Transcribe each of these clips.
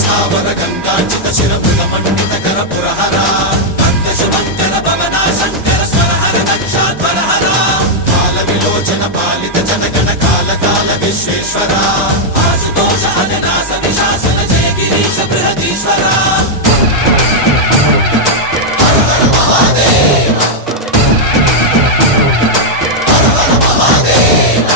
స్థావర గంగాచిత శిరముల మండిత కర పురహర భక్త శుభంకర భవనా శంకర స్వరహర దక్షాధ్వరహర కాల విలోచన పాలిత జనగణ కాల కాల విశ్వేశ్వర ఆశుతోష అజనాశ విశాసన జయ గిరీశ బృహదీశ్వర హర హర మహాదేవ హర హర మహాదేవ.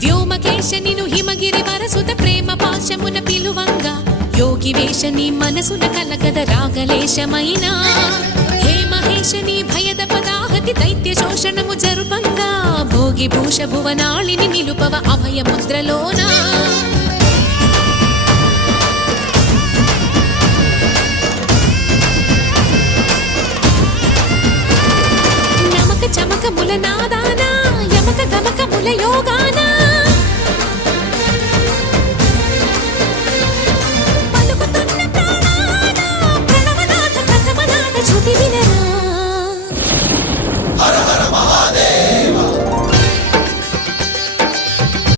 వ్యోమకేశనిను హిమగిరి వరసుత ప్రేమ పాశమున పిలువంగా యోగి వేషని మనసున కలకద రాగలేశమైనా హే మహేశని భయద పదాహతి దైత్య శోషణము జరుపంగా భోగి భూష భువనాళిని నిలుపవ అభయ ముద్రలోనా నమక చమక ముల నాదానా యమక గమక ముల యోగానా